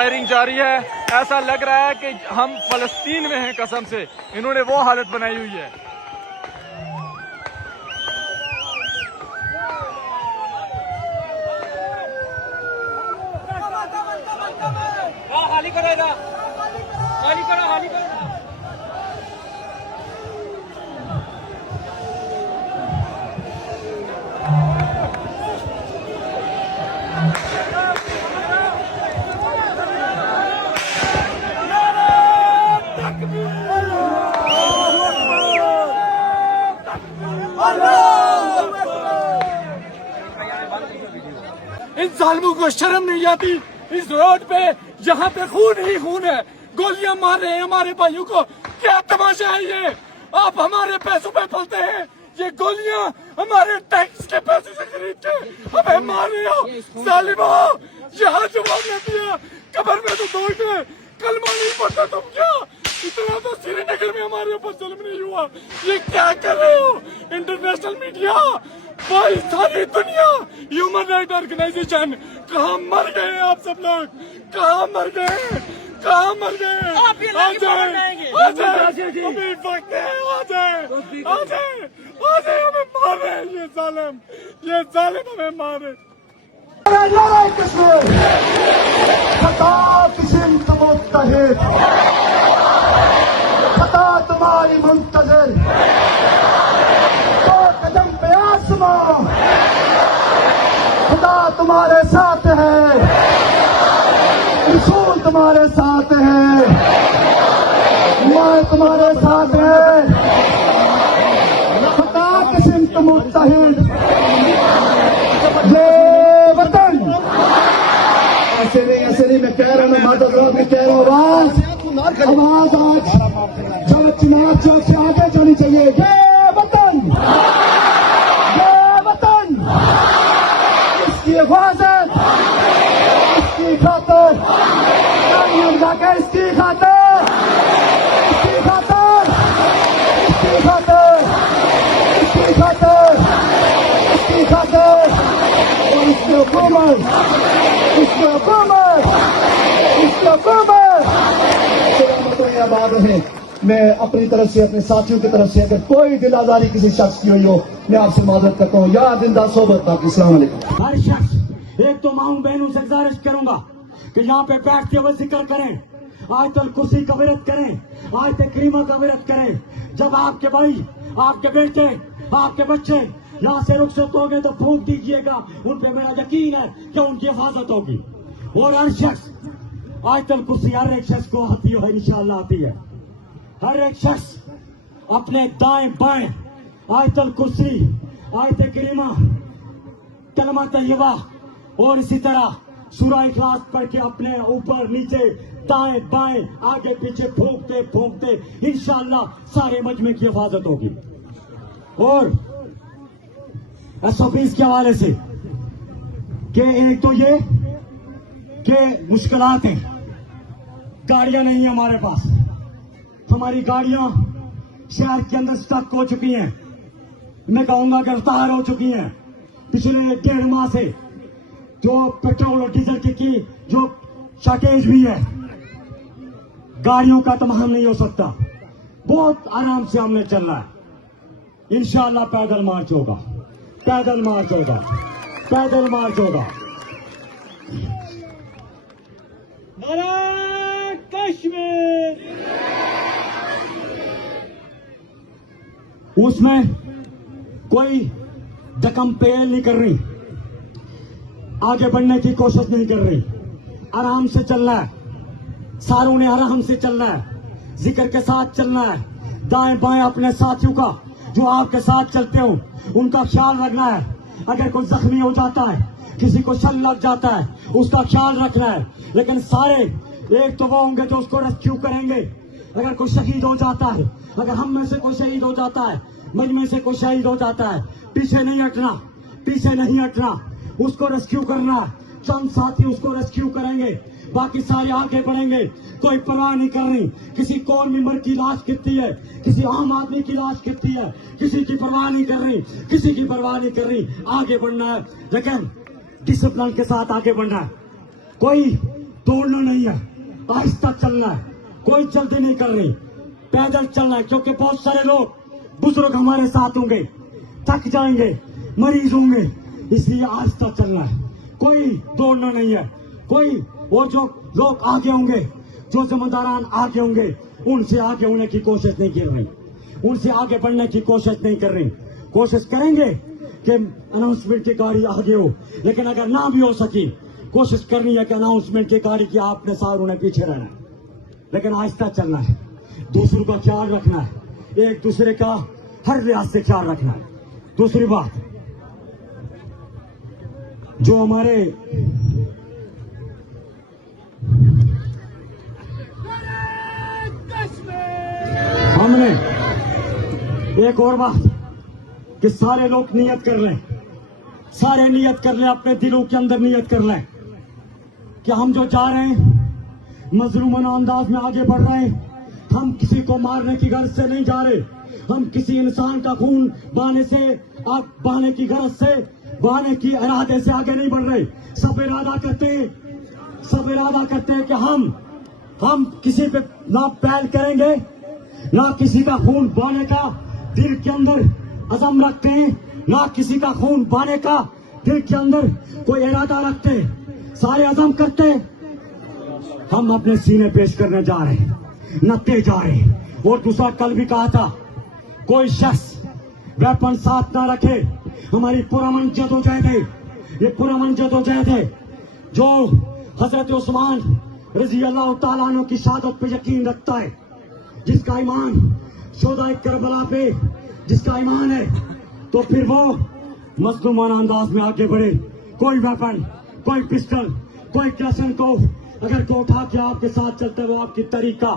Firing जारी है। ऐसा लग रहा है कि हम फलस्तीन में हैं, कसम से इन्होंने वो हालत बनाई हुई है। खाली करो, खाली करो, खाली करो। इन जालिमों को शर्म नहीं आती? इस रोड पे जहाँ पे खून ही खून है, गोलियां मार रहे हैं हमारे भाइयों को। क्या तमाशा है ये? आप हमारे पैसों पे पलते हैं, ये गोलियां हमारे टैक्स के पैसे से खरीद के हमें मार रहे हो। जालिमों, यहाँ जवाब नहीं दिया, कब्र में तो दौड़ गए, कलमा नहीं पढ़ता तुम क्या? इतना तो श्रीनगर में हमारे ऊपर जुल्म नहीं हुआ, ये क्या कर रहे हो? इंटरनेशनल मीडिया, भाई सारी दुनिया, ह्यूमन राइट ऑर्गेनाइजेशन, कहाँ मर गए आप सब लोग? कहाँ मर गए? कहाँ मर गए? आ जाए, अभी वक्त है, आ जाए, हमें मार रहे हैं ये जालिम हमें मार रहे। खता किस्मत मुत्तहिद, खता तुम्हारी मुंतज़िर, तो कदम पे आसमां, खुदा तुम्हारे साथ है, रसूल तुम्हारे साथ है, माँ तुम्हारे साथ है। खता किस्मत मुत्तहिद, ये वतन ऐसे नहीं मैं कह रहा हूँ, माधव साहब मैं कह रहा हूँ, आवाज आज जब चुनाव चौक से आगे जानी चाहिए। ये वतन इसकी हिफाजत, इसकी खातिर, इसकी खातिर, इसकी खातिर, इसकी खातिर, इसकी खातिर, इसकी खातिर, और इसकी हुकूमत, इसकी हुकूमत, इसकी हुकूमत आबाद है। मैं अपनी तरफ से, अपने साथियों की तरफ से, अगर कोई दिल आजारी किसी शख्स की हुई हो, मैं आपसे माजरत करता हूँ। या जिंदा सोबत बाकी। अस्सलाम वालेकुम। हर शख्स, एक तो माँ बहनों से गुजारिश करूंगा कि यहाँ पे बैठते हुए जिक्र करें, आयतुल कुर्सी का विरत करें, आयत करीमा का विरत करें। जब आपके भाई, आपके बेटे, आपके बच्चे यहाँ से रुखसत हो गए तो फूंक दीजिएगा, उन पे मेरा यकीन है कि उनकी हिफाजत होगी। और हर शख्स आयतुल कुर्सी हर एक शख्स को आती है, इंशाअल्लाह आती है। हर एक शख्स अपने दाएं बाएं आयतुल कुर्सी, आयत करीमा, कलमा तय्यबा और इसी तरह सूरह इखलास पढ़ के अपने ऊपर नीचे दाएं बाएं आगे पीछे फूंकते फूंकते इंशाअल्लाह सारे मजमे की हिफाजत होगी। और SOPs के हवाले से कि एक तो ये कि मुश्किलात हैं, गाड़ियां नहीं है हमारे पास, हमारी गाड़ियां शहर के अंदर स्टक हो चुकी हैं, मैं कहूंगा गिरफ्तार हो चुकी हैं। पिछले 1.5 माह से जो पेट्रोल और डीजल की जो शॉर्टेज भी है, गाड़ियों का तमाम नहीं हो सकता, बहुत आराम से हमने चलना है। इंशाअल्लाह पैदल मार्च होगा, पैदल मार्च होगा, पैदल मार्च होगा। कश्मीर उसमें कोई दकम पेल नहीं कर रही, आगे बढ़ने की कोशिश नहीं कर रही, आराम से चलना है, सारों ने आराम से चलना है, जिक्र के साथ चलना है, दाएं बाएं अपने साथियों का जो आपके साथ चलते हो उनका ख्याल रखना है। अगर कोई जख्मी हो जाता है, किसी को शल लग जाता है, उसका ख्याल रखना है। लेकिन सारे एक तो वो होंगे जो उसको रेस्क्यू करेंगे। अगर कोई शहीद हो जाता है, अगर हम में से कोई शहीद हो जाता है, मुझ में से कोई शहीद हो जाता है, पीछे नहीं हटना, पीछे नहीं हटना, उसको रेस्क्यू करना। चंद साथी उसको रेस्क्यू करेंगे, बाकी सारे आगे बढ़ेंगे। कोई परवाह नहीं करनी किसी कौन मेंबर की लाश कितनी है, किसी आम आदमी की लाश कितनी है, किसी की परवाह नहीं कर रही, किसी की परवाह नहीं कर रही। आगे बढ़ना है, लेकिन डिसिप्लिन के साथ आगे बढ़ना है। कोई दौड़ना नहीं है, आहिस्ता चलना है, कोई जल्दी नहीं करनी, पैदल चलना है, क्योंकि बहुत सारे लोग बुजुर्ग हमारे साथ होंगे, थक जाएंगे, मरीज होंगे, इसलिए आहिस्ता चलना है, कोई दौड़ना नहीं है, कोई वो जो लोग आगे होंगे, जो जिम्मेदारान आगे होंगे, उनसे आगे होने की कोशिश नहीं कर रही, उनसे आगे बढ़ने की कोशिश नहीं कर रही। कोशिश करेंगे कि अनाउंसमेंट की गाड़ी आगे हो, लेकिन अगर ना भी हो सकी, कोशिश करनी है कि अनाउंसमेंट की गाड़ी की आपने सार उन्हें पीछे रहना है, लेकिन आहिस्ता चलना है, दूसरों का ख्याल रखना है, एक दूसरे का हर लिहाज से ख्याल रखना है। दूसरी बात, जो हमारे हमने एक और बात कि सारे लोग नियत कर लें, सारे नियत कर लें, अपने दिलों के अंदर नियत कर लें कि हम जो जा रहे हैं मजलूमाना अंदाज में आगे बढ़ रहे हैं, हम किसी को मारने की गर्ज से नहीं जा रहे, हम किसी इंसान का खून बहाने की गर्ज से, बहाने की इरादे से आगे नहीं बढ़ रहे। सब इरादा करते हैं कि हम किसी पे ना पहल करेंगे, ना किसी का खून बहाने का दिल के अंदर अज़म रखते हैं, ना किसी का खून बहाने का दिल के अंदर कोई इरादा रखते हैं, सारे अज़म करते हैं, हम अपने सीने पेश करने जा रहे हैं, नते जा रहे हैं। और दूसरा, कल भी कहा था, कोई शख्स वेपन साथ ना रखे, हमारी पुरअमन जदोजहद है, ये पुरअमन जदोजहद है, जो हजरत उस्मान रजी अल्लाह तआला अन्हु की शहादत पे यकीन रखता है, जिसका ईमान शोहदाए करबला पे जिसका ईमान है, तो फिर वो मजलूमाना अंदाज में आगे बढ़े। कोई वेपन, कोई पिस्टल, कोई क्लैशन को अगर को उठा के आपके साथ चलते, वो आपकी तरीका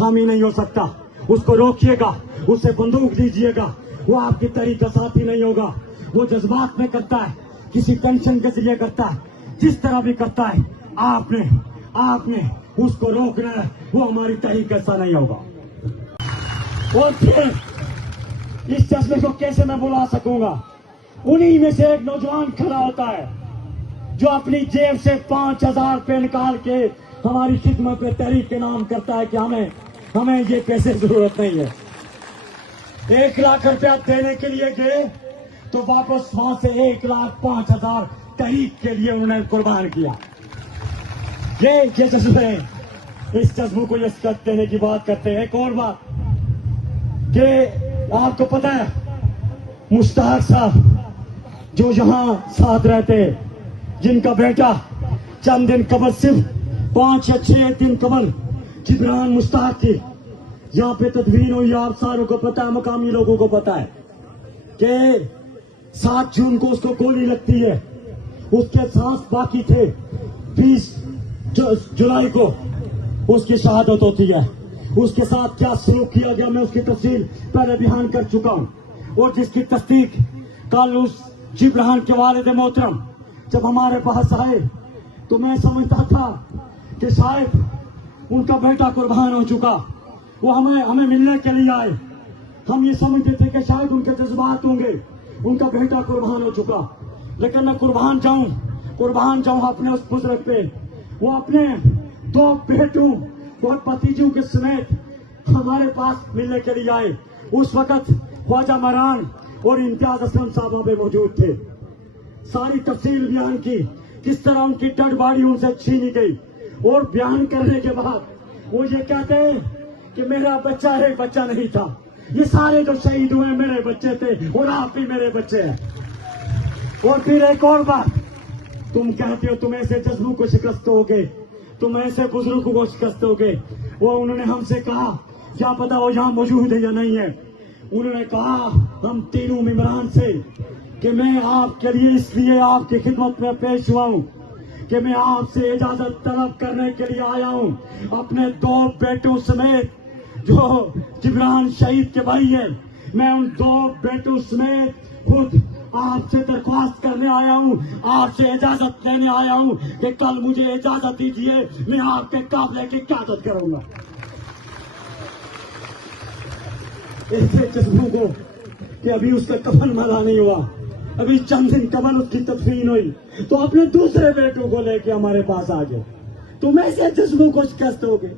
हामी नहीं हो सकता, उसको रोकिएगा, उससे बंदूक दीजिएगा, वो आपकी तरीका साथी नहीं होगा। वो जज्बात में करता है, किसी टेंशन के जरिए करता है, जिस तरह भी करता है, आपने उसको रोकना है, वो हमारी तरीका ऐसा नहीं होगा। और फिर इस जज्बे को कैसे मैं बुला सकूंगा? उन्हीं में से एक नौजवान खड़ा होता है जो अपनी जेब से 5,000 रुपये निकाल के हमारी खिदमत में तहरीक के नाम करता है कि हमें ये पैसे जरूरत नहीं है। 1 लाख रुपया देने के लिए गए तो वापस वहां से 1,05,000 तहरीक के लिए उन्होंने कुर्बान किया। ये जज्बे, इस जज्बे को यश देने की बात करते हैं। एक और बात कि आपको पता है, मुश्ताक साहब जो यहाँ साथ रहते, जिनका बेटा चंद दिन कबल, सिर्फ 5 या 6 दिन कबल जिब्रान मुश्ताक की यहाँ पे तदवीन हुई। आप सारों को पता है, मकामी लोगों को पता है कि 7 जून को उसको गोली लगती है, उसके सांस बाकी थे, 20 जुलाई को उसकी शहादत होती है। उसके साथ क्या सलूक किया गया, मैं उसकी तफसील पहले बयान कर चुका हूं, और जिसकी तस्दीक कल उस जिब्रान के वालिद मोहतरम जब हमारे पास आए तो मैं समझता था कि शायद उनका बेटा कुर्बान हो चुका, वो हमें मिलने के लिए आए। हम ये समझते थे कि शायद उनके जज्बात होंगे, उनका बेटा कुर्बान हो चुका, लेकिन मैं कुर्बान जाऊं अपने उस बुजुर्ग पे। वो अपने 2 बेटों और भतीजों के समेत हमारे पास मिलने के लिए आए। उस वक्त ख्वाजा मरान और इम्तियाज असलम साहब वहां पे मौजूद थे। सारी तफसील बयान की, किस तरह उनकी डेड बॉडी उनसे छीनी गई, और बयान करने के बाद वो ये कहते हैं कि मेरा बच्चा एक बच्चा नहीं था, ये सारे जो शहीद हुए मेरे बच्चे थे, और आप भी मेरे बच्चे हैं। और फिर एक और बात, तुम कहते हो तुम ऐसे जज्बों को शिकस्त दोगे, तुम ऐसे बुजुर्गों को शिकस्त दोगे। वो उन्होंने हमसे कहा, क्या पता वो यहाँ मौजूद है या नहीं है, उन्होंने कहा हम तीनों मेंबरान से कि मैं आपके लिए इसलिए आपकी खिदमत में पेश हुआ हूँ कि मैं आपसे इजाजत तलब करने के लिए आया हूँ, अपने 2 बेटों समेत जो जिब्रान शहीद के भाई है, मैं उन 2 बेटों समेत खुद आपसे दरख्वास्त करने आया हूँ, आपसे इजाजत लेने आया हूँ कि कल मुझे इजाजत दीजिए, मैं आपके काफिले की क़यादत करूंगा। ऐसे जज्बों को कि अभी उसका कफन मरा नहीं हुआ, अभी चंद दिन कबल उसकी तदफीन हुई, तो अपने दूसरे बेटों को लेके हमारे पास आ गए। तुम ऐसे जिस्मों को शिकस्त दोगे।